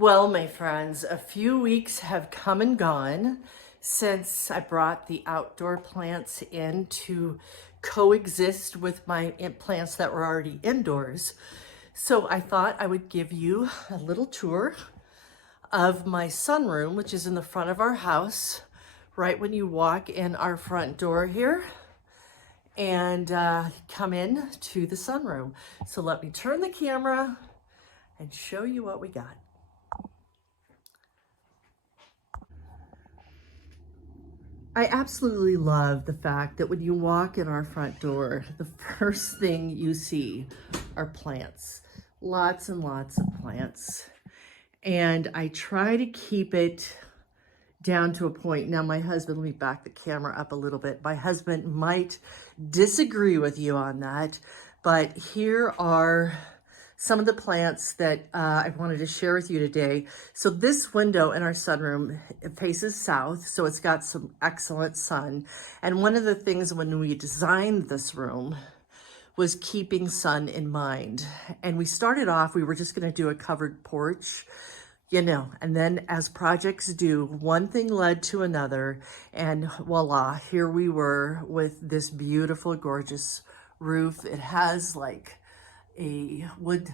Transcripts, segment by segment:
Well, my friends, a few weeks have come and gone since I brought the outdoor plants in to coexist with my plants that were already indoors. So I thought I would give you a little tour of my sunroom, which is in the front of our house, right when you walk in our front door here and come in to the sunroom. So let me turn the camera and show you what we got. I absolutely love the fact that when you walk in our front door, the first thing you see are plants. Lots and lots of plants. And I try to keep it down to a point. Now my husband, let me back the camera up a little bit. My husband might disagree with you on that, but here are some of the plants that I wanted to share with you today. So this window in our sunroom, it faces south, so it's got some excellent sun. And one of the things when we designed this room was keeping sun in mind. And we started off, we were just gonna do a covered porch, and then as projects do, one thing led to another, and voila, here we were with this beautiful, gorgeous roof. It has like a wood,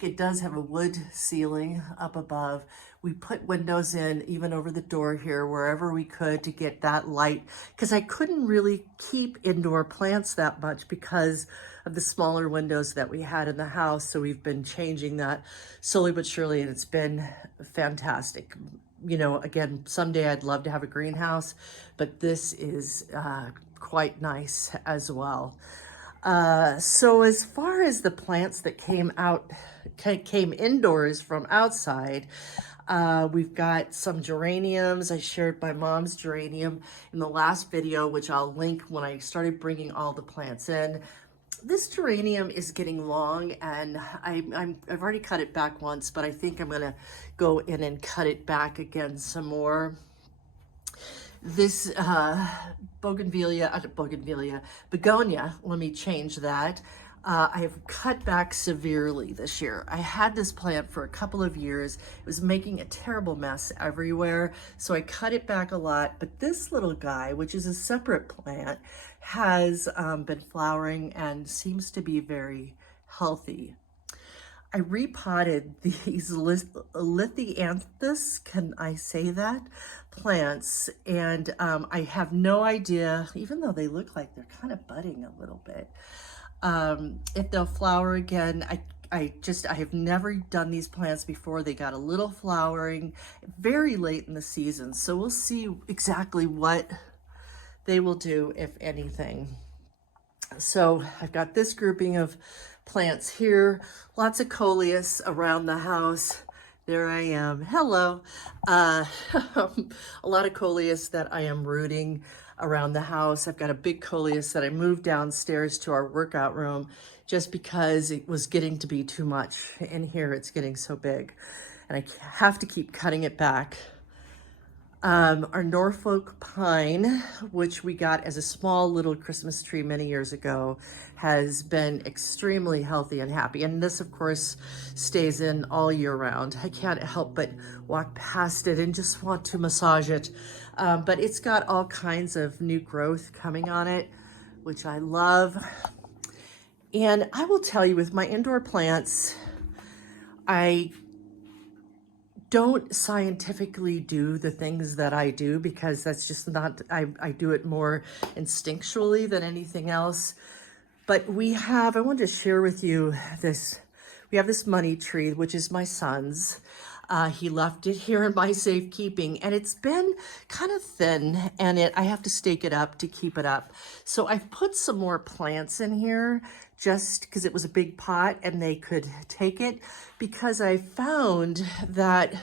it does have a wood ceiling up above. We put windows in even over the door here, wherever we could, to get that light, because I couldn't really keep indoor plants that much because of the smaller windows that we had in the house. So we've been changing that slowly but surely, and it's been fantastic. Again, someday I'd love to have a greenhouse, but this is quite nice as well. So as far as the plants that came indoors from outside, we've got some geraniums. I shared my mom's geranium in the last video, which I'll link when I started bringing all the plants in. This geranium is getting long, and I've already cut it back once, but I think I'm gonna go in and cut it back again some more. This begonia, let me change that. I have cut back severely this year. I had this plant for a couple of years. It was making a terrible mess everywhere, so I cut it back a lot. But this little guy, which is a separate plant, has been flowering and seems to be very healthy. I repotted these Lithianthus, can I say that, plants, and I have no idea, even though they look like they're kind of budding a little bit, if they'll flower again. I have never done these plants before. They got a little flowering very late in the season, so we'll see exactly what they will do, if anything. So I've got this grouping of plants here, lots of coleus around the house. There I am, hello. A lot of coleus that I am rooting around the house. I've got a big coleus that I moved downstairs to our workout room just because it was getting to be too much. In here it's getting so big, and I have to keep cutting it back. Our Norfolk pine, which we got as a small little Christmas tree many years ago, has been extremely healthy and happy. And this, of course, stays in all year round. I can't help but walk past it and just want to massage it. But it's got all kinds of new growth coming on it, which I love. And I will tell you, with my indoor plants, I don't scientifically do the things that I do, because that's just not, I do it more instinctually than anything else. But I wanted to share with you this, we have this money tree, which is my son's. He left it here in my safekeeping, and it's been kind of thin, and I have to stake it up to keep it up. So I've put some more plants in here just because it was a big pot and they could take it, because I found that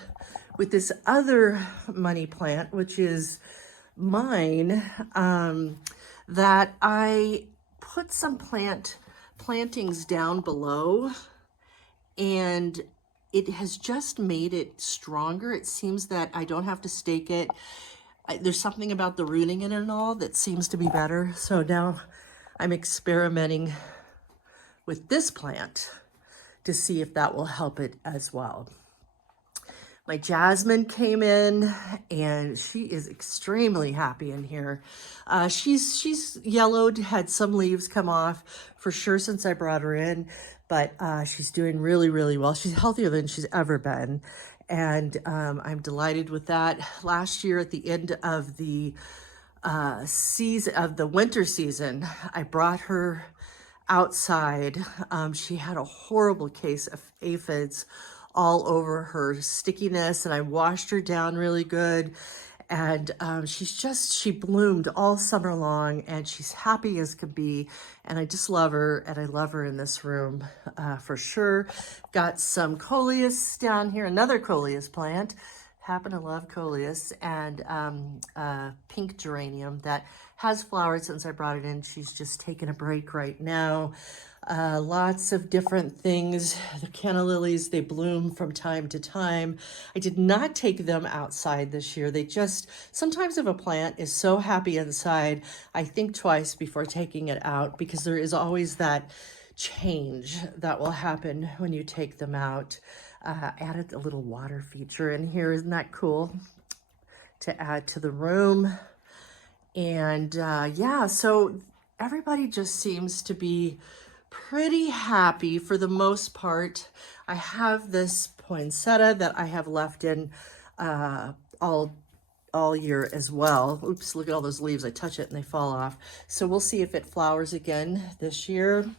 with this other money plant, which is mine, that I put some plantings down below, and it has just made it stronger. It seems that I don't have to stake it. There's something about the rooting in it and all that seems to be better. So now I'm experimenting with this plant to see if that will help it as well. My jasmine came in and she is extremely happy in here. She's yellowed, had some leaves come off for sure since I brought her in, but she's doing really, really well. She's healthier than she's ever been. And I'm delighted with that. Last year at the end of the winter season, I brought her outside. She had a horrible case of aphids all over her stickiness, and I washed her down really good. And she bloomed all summer long, and she's happy as could be. And I just love her, and I love her in this room for sure. Got some coleus down here, another coleus plant. Happen to love coleus, and pink geranium that has flowered since I brought it in. She's just taking a break right now. Lots of different things. The canna lilies, they bloom from time to time. I did not take them outside this year. Sometimes if a plant is so happy inside, I think twice before taking it out, because there is always that change that will happen when you take them out. Added a little water feature in here. Isn't that cool to add to the room? And yeah, so everybody just seems to be pretty happy for the most part. I have this poinsettia that I have left in all year as well. Oops, look at all those leaves. I touch it and they fall off. So we'll see if it flowers again this year.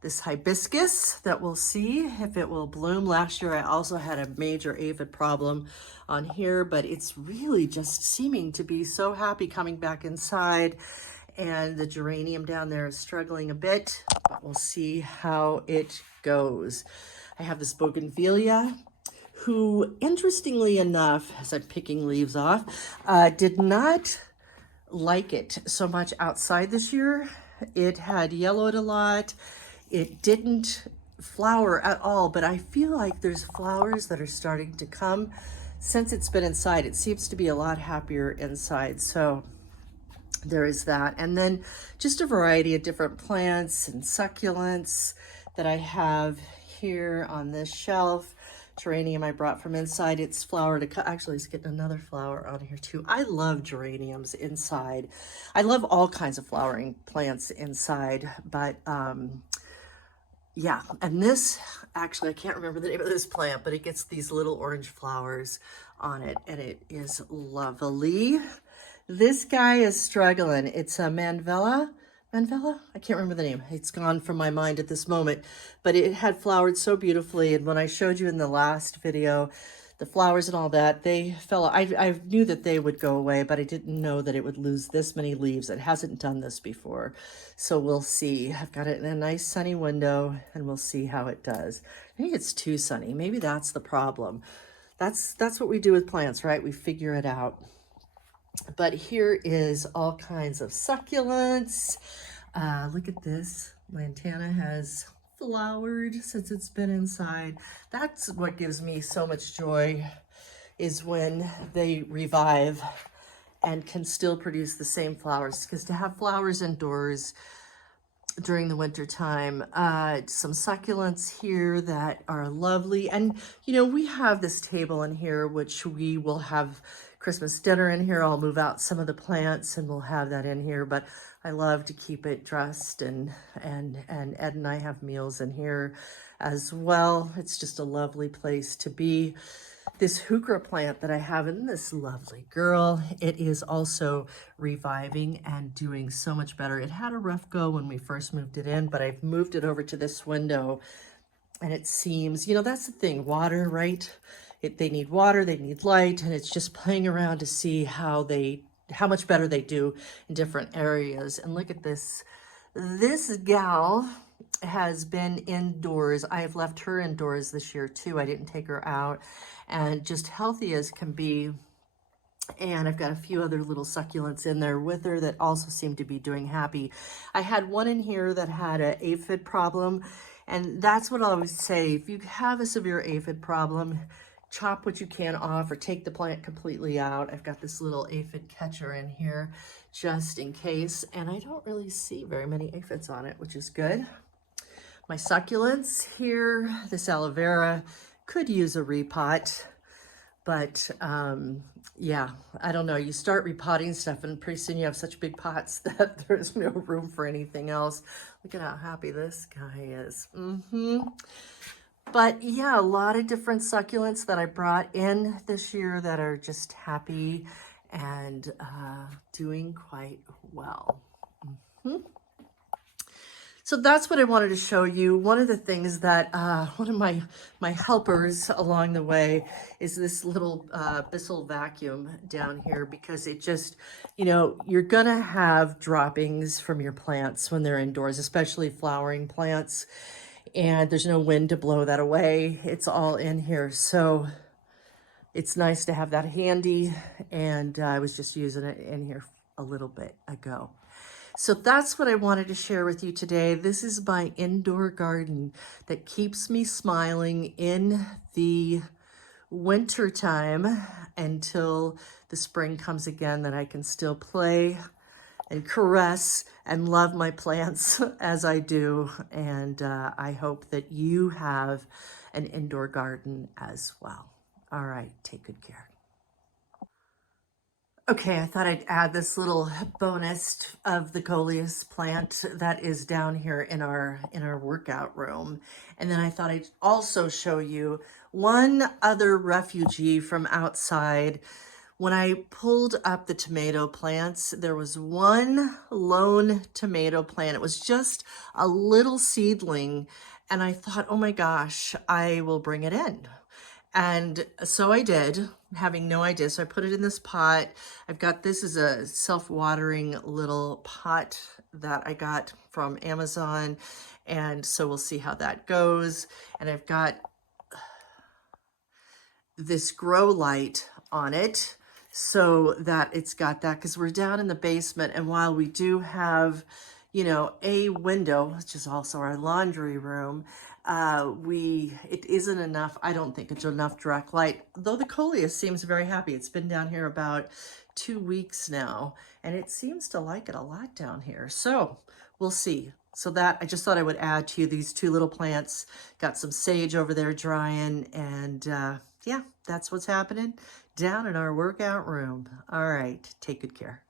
This hibiscus that we'll see if it will bloom. Last year I also had a major aphid problem on here, but it's really just seeming to be so happy coming back inside. And the geranium down there is struggling a bit, but we'll see how it goes. I have this bougainvillea, who, interestingly enough, as I'm picking leaves off, did not like it so much outside this year. It had yellowed a lot. It didn't flower at all, but I feel like there's flowers that are starting to come since it's been inside. It seems to be a lot happier inside. So there is that. And then just a variety of different plants and succulents that I have here on this shelf. Geranium I brought from inside. It's flowered. Actually, it's getting another flower on here too. I love geraniums inside. I love all kinds of flowering plants inside, but yeah, and this, actually, I can't remember the name of this plant, but it gets these little orange flowers on it, and it is lovely. This guy is struggling. It's a Manvella? I can't remember the name. It's gone from my mind at this moment, but it had flowered so beautifully, and when I showed you in the last video, the flowers and all that, they fell. I knew that they would go away, but I didn't know that it would lose this many leaves. It hasn't done this before, so we'll see. I've got it in a nice sunny window, and we'll see how it does. I think it's too sunny. Maybe that's the problem. That's what we do with plants, right? We figure it out. But here is all kinds of succulents. Look at this. Lantana has flowered since it's been inside. That's what gives me so much joy, is when they revive and can still produce the same flowers, because to have flowers indoors during the winter time, some succulents here that are lovely. And you know, we have this table in here which we will have Christmas dinner in here. I'll move out some of the plants and we'll have that in here, but I love to keep it dressed, and Ed and I have meals in here as well. It's just a lovely place to be. This heuchera plant that I have in this lovely girl, it is also reviving and doing so much better. It had a rough go when we first moved it in, but I've moved it over to this window, and it seems, you know, that's the thing, water, right? They need water, they need light, and it's just playing around to see how much better they do in different areas. And look at this. This gal has been indoors. I have left her indoors this year too. I didn't take her out, and just healthy as can be. And I've got a few other little succulents in there with her that also seem to be doing happy. I had one in here that had an aphid problem, and that's what I always say. If you have a severe aphid problem, chop what you can off or take the plant completely out. I've got this little aphid catcher in here just in case, and I don't really see very many aphids on it, which is good. My succulents here, this aloe vera could use a repot. But yeah, I don't know. You start repotting stuff and pretty soon you have such big pots that there's no room for anything else. Look at how happy this guy is. But yeah, a lot of different succulents that I brought in this year that are just happy and doing quite well. So that's what I wanted to show you. One of the things that one of my helpers along the way is this little Bissell vacuum down here, because it just, you know, you're gonna have droppings from your plants when they're indoors, especially flowering plants, and there's no wind to blow that away. It's all in here. So it's nice to have that handy, and I was just using it in here a little bit ago. So that's what I wanted to share with you today. This is my indoor garden that keeps me smiling in the winter time until the spring comes again, that I can still play and caress and love my plants as I do. And I hope that you have an indoor garden as well. All right, take good care. Okay, I thought I'd add this little bonus of the coleus plant that is down here in our workout room. And then I thought I'd also show you one other refugee from outside. When I pulled up the tomato plants, there was one lone tomato plant. It was just a little seedling. And I thought, oh my gosh, I will bring it in. And so I did, having no idea. So I put it in this pot. I've got, this is a self-watering little pot that I got from Amazon. And so we'll see how that goes. And I've got this grow light on it so that it's got that, because we're down in the basement. And while we do have, you know, a window, which is also our laundry room, it isn't enough. I don't think it's enough direct light, though the coleus seems very happy. It's been down here about 2 weeks now, and it seems to like it a lot down here. So we'll see. So that, I just thought I would add to you these two little plants. Got some sage over there drying, and yeah, that's what's happening down in our workout room. All right, take good care.